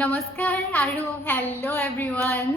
নমস্কাৰ আৰু hello' everyone.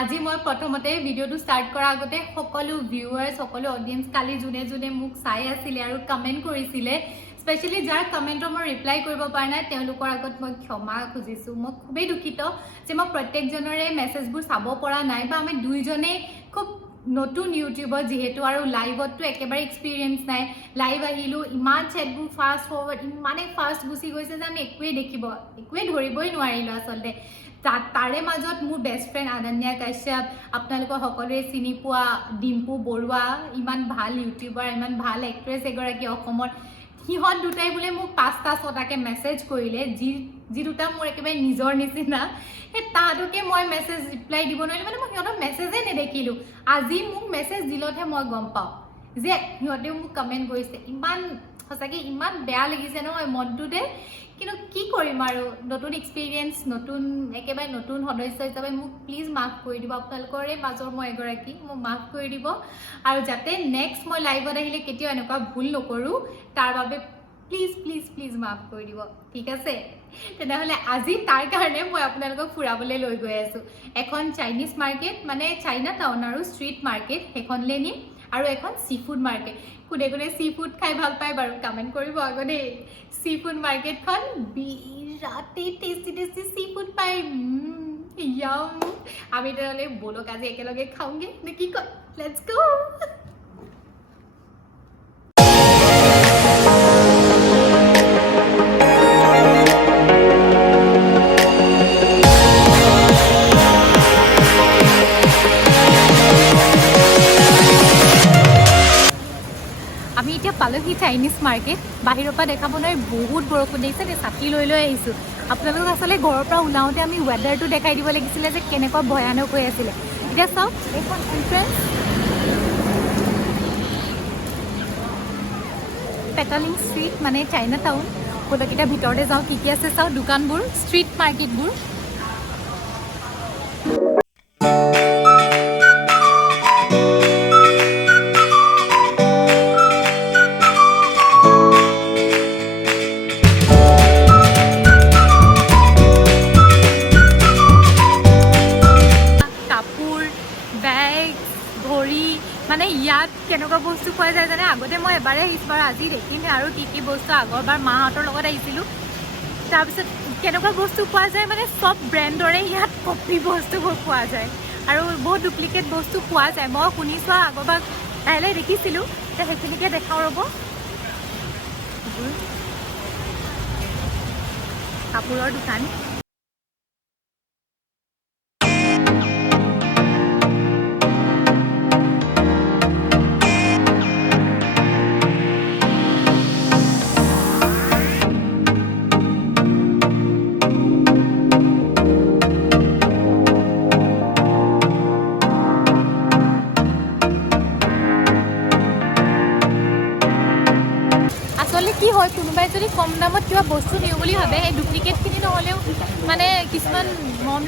আজি মই প্ৰথমতে ভিডিঅ'টো ষ্টাৰ্ট কৰাৰ আগতে সকলো ভিউৱাৰ্ছ সকলো অডিয়েঞ্চ কালি যোনে যোনে মোক চাই আছিলে আৰু কমেণ্ট কৰিছিলে, স্পেচিয়েলি যাৰ কমেণ্টৰ মই ৰিপ্লাই কৰিব পৰা নাই তেওঁলোকৰ আগত মই ক্ষমা খুজিছোঁ। মই খুবেই দুখিত যে মই প্ৰত্যেকজনৰে মেছেজবোৰ চাব পৰা নাই বা আমি দুইজনেই খুব নতুন ইউটিউবত যিহেতু আৰু লাইভতটো একেবাৰে এক্সপিৰিয়েঞ্চ নাই। লাইভ আহিলোঁ, ইমান চেটবোৰ ফাষ্ট ফৰৱাৰ্ড ইমানেই ফাষ্ট গুচি গৈছে যে আমি একোৱেই ধৰিবই নোৱাৰিলোঁ আচলতে। তাৰে মাজত মোৰ বেষ্ট ফ্ৰেণ্ড আনন্যা কাশ্যপ, আপোনালোকৰ সকলোৱে চিনি পোৱা ডিম্পু বৰুৱা, ইমান ভাল ইউটিউবাৰ, ইমান ভাল এক্ট্ৰেছ এগৰাকী অসমৰ, সিহঁত দুটাই বোলে মোক 5টা-6টাকৈ মেছেজ কৰিলে, যি দুটা মোৰ একেবাৰে নিজৰ নিচিনা। সেই তাহাঁতকে মই মেছেজ ৰিপ্লাই দিব নোৱাৰিলোঁ, মানে মই সিহঁতৰ মেছেজেই নেদেখিলোঁ। আজি মোক মেছেজ দিলতহে মই গম পাওঁ যে সিহঁতেও মোক কমেণ্ট কৰিছে। সঁচাকৈ ইমান বেয়া লাগিছে নহয় মনটোতে, কিন্তু কি কৰিম আৰু, নতুন এক্সপিৰিয়েঞ্চ, একেবাৰে নতুন সদস্য হিচাপে মোক প্লিজ মাফ কৰি দিব। আপোনালোকৰে মাজৰ মই এগৰাকী, মোক মাফ কৰি দিব আৰু যাতে নেক্সট মই লাইভত আহিলে কেতিয়াও এনেকুৱা ভুল নকৰোঁ তাৰ বাবে প্লিজ প্লিজ প্লিজ মাফ কৰি দিব, ঠিক আছে? তেনেহ'লে আজি তাৰ কাৰণে মই আপোনালোকক ফুৰাবলৈ লৈ গৈ আছোঁ। এখন চাইনিজ মাৰ্কেট, মানে চাইনা টাউন আৰু ষ্ট্ৰীট মাৰ্কেট, সেইখনলৈ নিম আৰু এখন চি ফুড মাৰ্কেট। কোনে কোনে চি ফুড খাই ভাল পায় বাৰু কমেণ্ট কৰিব আকৌ দেই। চি ফুড মাৰ্কেটখন বিৰাটেই টেষ্টি চি ফুড পায়, য়াম। আমি তেনেহ'লে ব'লক আজি একেলগে খাওঁগৈ নে কি কয়? লেটছ গো। আমি এতিয়া পালোহি চাইনিজ মাৰ্কেট। বাহিৰৰ পৰা দেখাব নোৱাৰি, বহুত বৰষুণ দেখিছে দেই, ছাতি লৈ আহিছোঁ। আপোনালোকক আচলতে ঘৰৰ পৰা ওলাওঁতে আমি ৱেডাৰটো দেখাই দিব লাগিছিলে যে কেনেকুৱা ভয়ানক হৈ আছিলে। এতিয়া চাওক, এইখন এণ্ট্ৰেঞ্চ, পেটালিং ষ্ট্ৰীট, মানে চাইনা টাউন। ব'লকেইটা ভিতৰতে যাওঁ, কি আছে চাওঁ, দোকানবোৰ, ষ্ট্ৰীট মাৰ্কেটবোৰ। মানে ইয়াত কেনেকুৱা বস্তু পোৱা যায় জানে, আগতে মই এবাৰেই আহিছোঁ বাৰু, আজি দেখিম আৰু কি বস্তু। আগৰবাৰ মাহঁতৰ লগত আহিছিলোঁ। তাৰপিছত কেনেকুৱা বস্তু পোৱা যায় মানে চব ব্ৰেণ্ডৰে ইয়াত কপি বস্তুবোৰ পোৱা যায় আৰু বহুত ডুপ্লিকেট বস্তু পোৱা যায়। মই শুনিছোঁ আৰু আগৰবাৰ লাহে দেখিছিলোঁ, এতিয়া সেইখিনিকে দেখাওঁ ৰ'ব। কাপোৰৰ দোকান। কি হয়, কোনোবাই যদি কম দামত কিবা বস্তু দিওঁ বুলি ভাবে, সেই ডুপ্লিকেটখিনি নহ'লেও মানে কিছুমান মৰম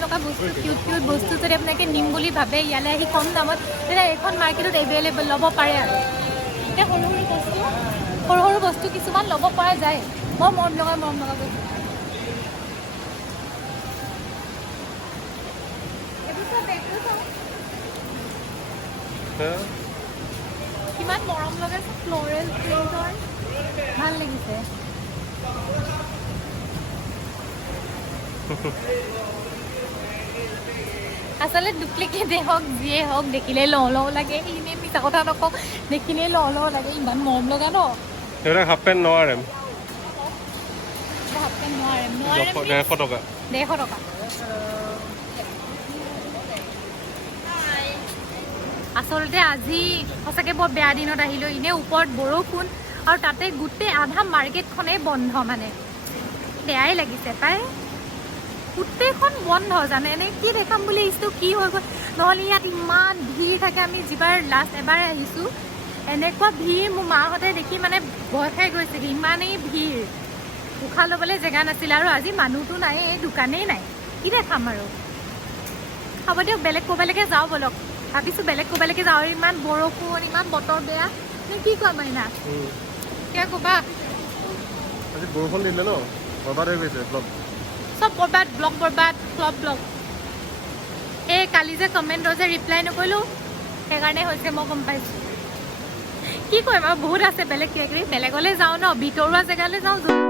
লগা বস্তু, কিউট বস্তু যদি আপোনালোকে নিম বুলি ভাবে ইয়ালৈ আহি কম দামত, তেতিয়া এইখন মাৰ্কেটত এভেইলেবল ল'ব পাৰে আৰু। এতিয়া সৰু বস্তু কিছুমান ল'ব পৰা যায়, বৰ মৰম লগা বস্তু। কিমান মৰম লগা ফ্লৰেল প্ৰিণ্টৰ, ভাল লাগিছে। আচলতে ডুপ্লিকেটেই হওক যিয়ে হওক দেখিলেই লওঁ লাগে, এনেই মিছা কথা নকওঁ, দেখিলেই লওঁ লাগে, ইমান মৰম লগা ন। সেইবিলাক হাফ পেণ্ট নোৱাৰে, 150 টকা। আচলতে আজি সঁচাকৈ বৰ বেয়া দিনত আহিলোঁ। এনেই ওপৰত বৰষুণ আৰু তাতে গোটেই আধা মাৰ্কেটখনেই বন্ধ, মানে বেয়াই লাগিছে পাই, গোটেইখন বন্ধ। জানে এনে কি দেখাম বুলি আহিছোঁ, কি হৈ গ'ল, নহ'লে ইয়াত ইমান ভিৰ থাকে। আমি যিবাৰ লাষ্ট এবাৰ আহিছোঁ এনেকুৱা ভিৰ, মোৰ মাহঁতে দেখি মানে ভয় খাই গৈছে, ইমানেই ভিৰ, উশাহ ল'বলৈ জেগা নাছিলে। আৰু আজি মানুহটো নাই, এই দোকানেই নাই, কি দেখাম আৰু। হ'ব দিয়ক, বেলেগ ক'ৰবালৈকে যাওঁ ব'লক। ভাবিছোঁ বেলেগ ক'ৰবালৈকে যাওঁ, ইমান বৰষুণ, ইমান বতৰ বেয়া, কি কোৱা মাইনা? কিয় ক'বা? আজি বৰষুণ দিলে ন, বৰবাদ হৈ গৈছে ব্লগ। চব বৰবাদ ব্লগ বৰবাদ চব ব্লগ এই কালি যে কমেণ্টৰ যে ৰিপ্লাই নকৰিলোঁ সেইকাৰণে হৈছে মই গম পাইছোঁ কি কৰিম আৰু বহুত আছে বেলেগ কিবা কিবি বেলেগলৈ যাওঁ ন ভিতৰুৱা জেগালৈ যাওঁ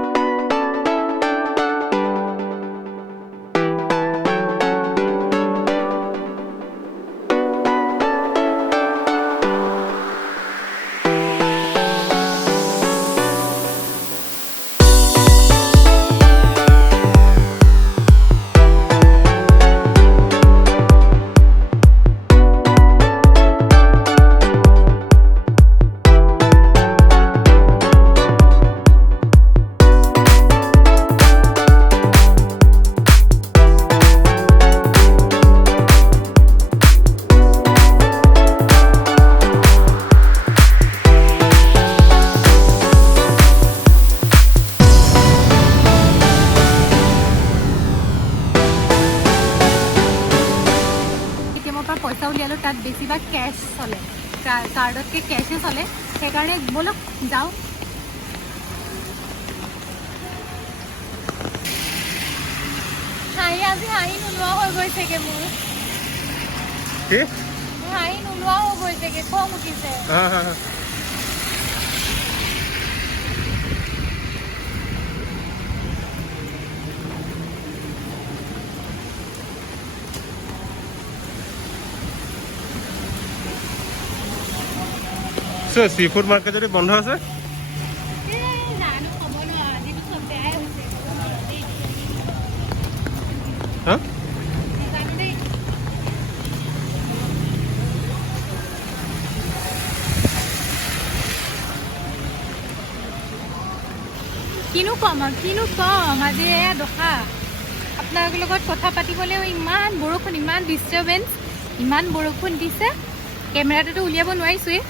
পইচা উলিয়ালোঁ তাত বেছিভাগ কেছ চলে কাৰ্ডতকৈ কেছে চলে সেইকাৰণে ব'লক যাওঁ আজি হাঁহি নোলোৱা হৈ গৈছেগৈ মোৰ হাঁহি নোলোৱা হৈ গৈছেগৈ খং উঠিছে সি ফুড মাৰ্কেট যদি বন্ধ আছে হা কিনো কম আজি এয়া দশা আপোনালোকৰ লগত কথা পাতিবলৈও ইমান বৰষুণ ইমান ডিষ্টাৰ্বেঞ্চ ইমান বৰষুণ দিছে কেমেৰাটোতো উলিয়াব নোৱাৰিছোৱেই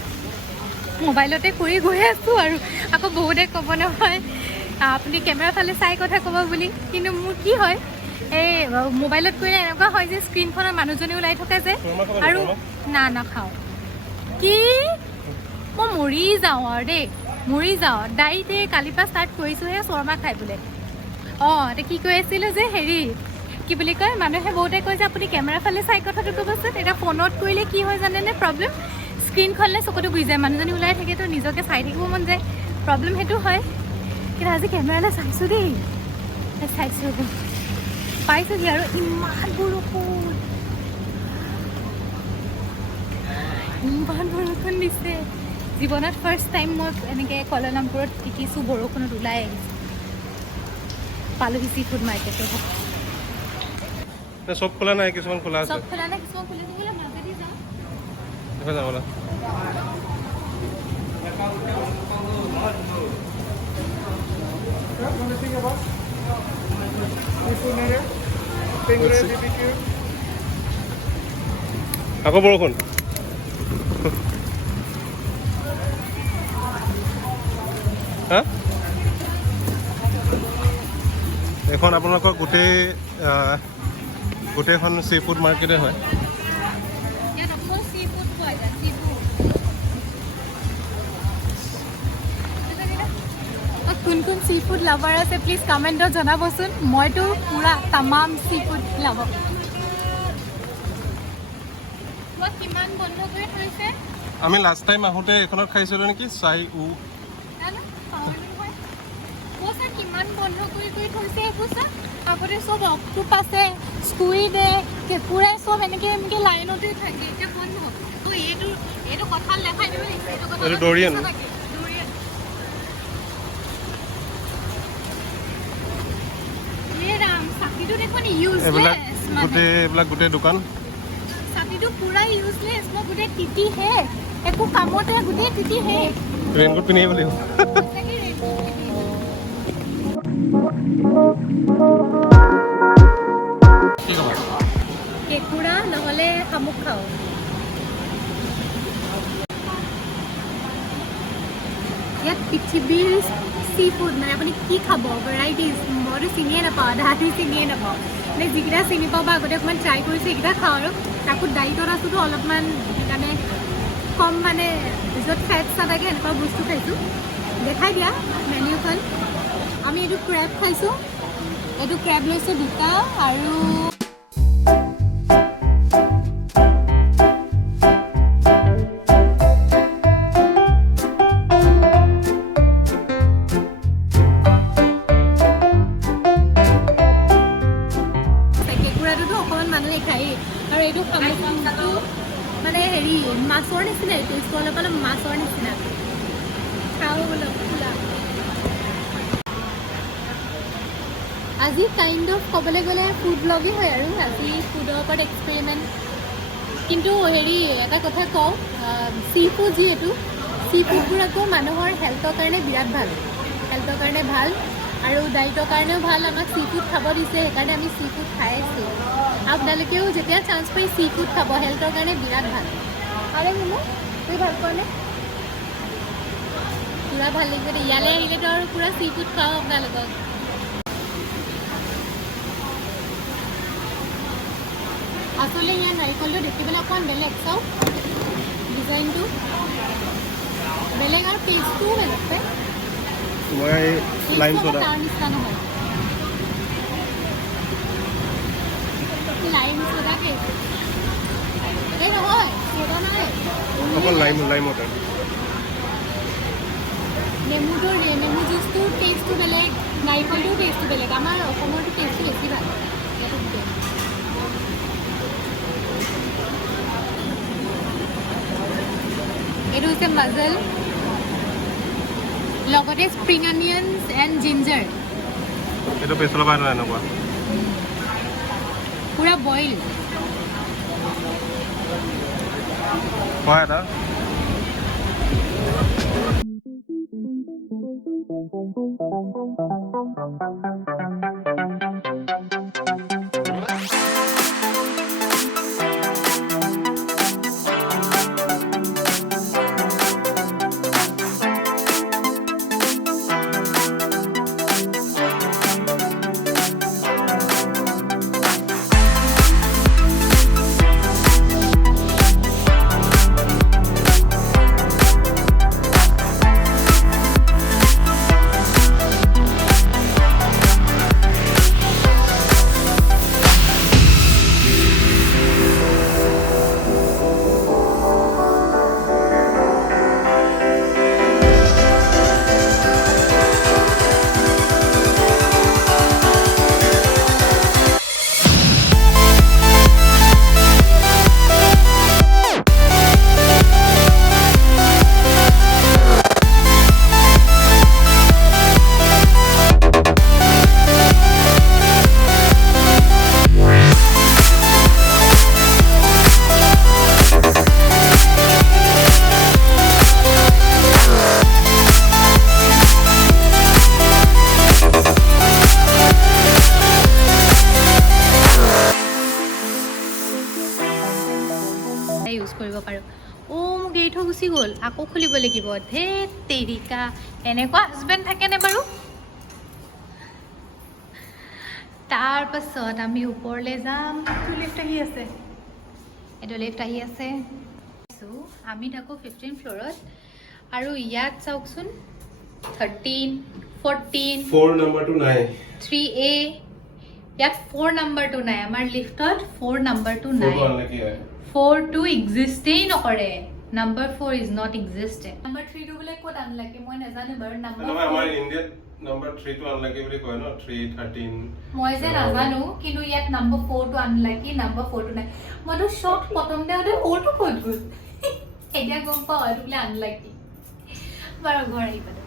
মোবাইলতে কৰি গৈ আছোঁ আৰু আকৌ বহুতে ক'ব নহয় আপুনি কেমেৰা ফালে চাই কথা ক'ব বুলি কিন্তু মোৰ কি হয় এই মোবাইলত কৰিলে এনেকুৱা হয় যে স্ক্ৰীণখনৰ মানুহজনী ওলাই থাকে যে আৰু নাখাওঁ কি মই মৰি যাওঁ আৰু দেই মৰি যাওঁ ডাইৰেক্ট কালিৰ পৰা ষ্টাৰ্ট কৰিছোঁহে শৰ্মা খাই বোলে এতিয়া কি কৈ আছিলোঁ যে হেৰি কি বুলি কয় মানুহে বহুতে কয় যে আপুনি কেমেৰা ফালে চাই কথাটো ক'বচোন এতিয়া ফোনত কৰিলে কি হয় জানেনে প্ৰব্লেম স্ক্ৰীণখনলৈ চকুটো গুচি যায় মানুহজনী ওলাই থাকেতো নিজকে চাই থাকিব মন যায় প্ৰব্লেম সেইটো হয় কিন্তু আজি কেমেৰালৈ চাইছোঁ দেই চাইছোঁ পাইছোঁহি আৰু ইমান বৰষুণ দিছে জীৱনত ফাৰ্ষ্ট টাইম মই এনেকৈ কুৱালালামপুৰত শিকিছোঁ বৰষুণত ওলাই আহিছোঁ পালোহি চি ফুড মাৰ্কেটত চব খোলা নাই কিছুমান খোলা আছে চব খোলা নাই কিছুমান খুলিছে বোলে মাজেদি যাওঁ দেখা যাব না আকৌ বৰষুণ হা এখন আপোনালোকৰ গোটেইখন চি ফুড মাৰ্কেটে হয় কোন কোন চি ফুড লাভাৰ আছে প্লিজ কমেণ্টত জনাবচোন মইতো পুৰা তামাম চি ফুড লাভাৰ কিমান বন্ধ কৰি থৈছে আমি লাষ্ট টাইম আহোঁতে এইখনত খাইছিলোঁ নেকি কিমান বন্ধ কৰি থৈছে এইবোৰ চা আগতে চব অক্টোপাছে স্কুইডে কেঁকুৰাই চব এনেকৈ লাইনতে থাকে এতিয়া বন্ধ এইটো কঁঠাল দেখাই দিব এইটো ডৰিয়ান এইবিলাক গোটেই দোকান ছাতিটো পুৰা ইউজলেছ মই গোটেই তিতি শেষ একো কামতে গোটেই তিতি শেষ ৰেইনকোট পিন্ধি আহিব লাগিব কেঁকুৰা নহ'লে শামুক খাওঁ ইয়াত পৃথিৱীৰ চি ফুড মানে আপুনি কি খাব ভেৰাইটিজ মইতো চিনিয়ে নাপাওঁ আধাটো চিনিয়ে নাপাওঁ মানে যিকেইটা চিনি পাওঁ বা আগতে অকণমান ট্ৰাই কৰিছোঁ সেইকেইটা খাওঁ আৰু তাকো ডাইটত আছোঁতো অলপমান সেইকাৰণে কম মানে য'ত ফেটছ নাথাকে এনেকুৱা বস্তু খাইছোঁ দেখাই দিয়া মেনিউখন আমি এইটো ক্ৰেব খাইছোঁ এইটো ক্ৰেব লৈছোঁ 2টা আৰু কেঁকুৰাটোতো অকণমান মানুহে খায়েই আৰু এইটো সামগ্ৰীটো মানে হেৰি মাছৰ নিচিনা টেষ্টটো অলপ মাছৰ নিচিনা খাওঁ বোলো খোলা আজি কাইণ্ড অফ ক'বলৈ গ'লে ফুড ব্লগেই হয় আৰু আজি ফুডৰ ওপৰত এক্সপেৰিমেণ্ট কিন্তু হেৰি এটা কথা কওঁ চি ফুড যিহেতু চি ফুডবোৰ আকৌ মানুহৰ হেল্থৰ কাৰণে বিৰাট ভাল হেল্থৰ কাৰণে ভাল আৰু ডাইটৰ কাৰণেও ভাল আমাক চি ফুড খাব দিছে সেইকাৰণে আমি চি ফুড খাই আছোঁ আপোনালোকেও যেতিয়া চান্স পাই চি ফুড খাব হেল্থৰ কাৰণে বিৰাট ভাল আৰে শুনো তুমি ভাল পোৱা নে পূৰা ভাল লাগিব দেই ইয়ালৈ আহিলেতো আৰু পূৰা চি ফুড খাওঁ আপোনালোকক আচলতে ইয়াৰ নাৰিকলটো দেখিবলৈ অকণমান বেলেগ চাওক ডিজাইনটো বেলেগ আৰু টেষ্টটোও বেলেগ পায় মই লাইম টেষ্টটো চ'ডা তাৰ নিচিনা নহয় লাইম চ'ডা টেষ্ট এই নহয় চ'ডা নাই অকল লাইম ৱাটাৰ নেমু জুচটোৰ টেষ্টটো বেলেগ নাৰিকলটোৰ টেষ্টটো বেলেগ আমাৰ অসমৰটো টেষ্টটো বেছি ভাল এইটো হৈছে মাজল লগতে স্প্ৰিং অনিয়নছ এণ্ড জিঞ্জাৰ এইটো পেছলৰ পৰা এনেকুৱা পূৰা বইল হয় এটা ইউজ কৰিব পাৰোঁ মোক এৰি থৈ গুচি গ'ল আকৌ খুলিব লাগিব ধেত তেৰিকা এনেকুৱা হাজবেণ্ড থাকেনে বাৰু তাৰপাছত আমি ওপৰলৈ যাম এইটো লিফ্ট আহি আছে আমি থাকোঁ 15 ফ্ল'ৰত আৰু ইয়াত চাওকচোন 13 14 4 নম্বৰটো নাই 3A ইয়াত 4 নম্বৰটো নাই আমাৰ লিফ্টত 4 নম্বৰটো নাই 4 টো এক্সিষ্টেই নকৰে নাম্বাৰ 4 ইজ নট এক্সিষ্টেড নাম্বাৰ 3 টো বোলে ক'ত আনলাকি মই নাজানো বাৰু নাম্বাৰ আমাৰ ইণ্ডিয়াত নাম্বাৰ 3 টো আনলাকি বুলি কয় ন 3 13 মই যে নাজানো কিন্তু ইয়াত নাম্বাৰ 4 টো আনলাকি নাম্বাৰ 4 টো নাই মইতো শক প্ৰথমতে 4 টো ক'ত গ'ল এতিয়া গম পাওঁ আৰু বোলে আনলাকি বাৰু ঘৰ আহি পালো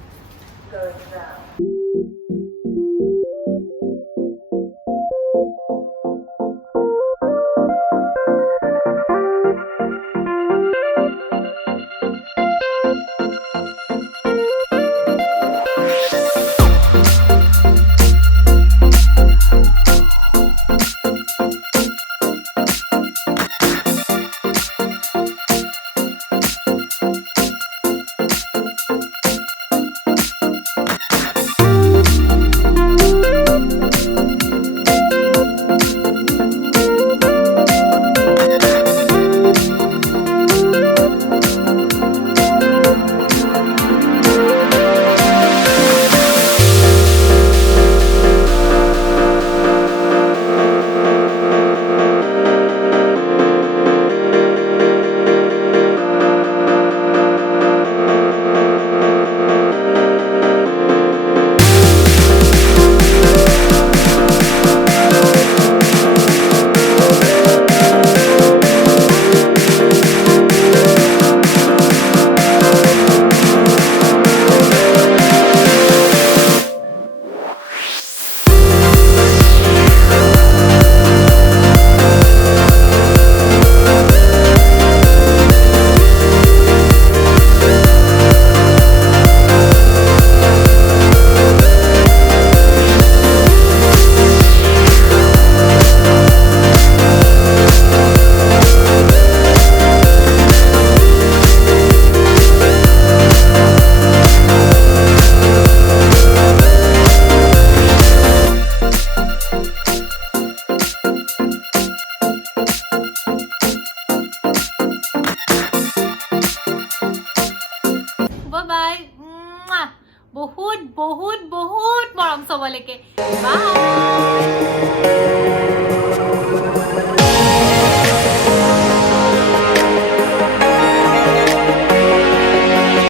বহুত বহুত মৰম চবলৈকে বাই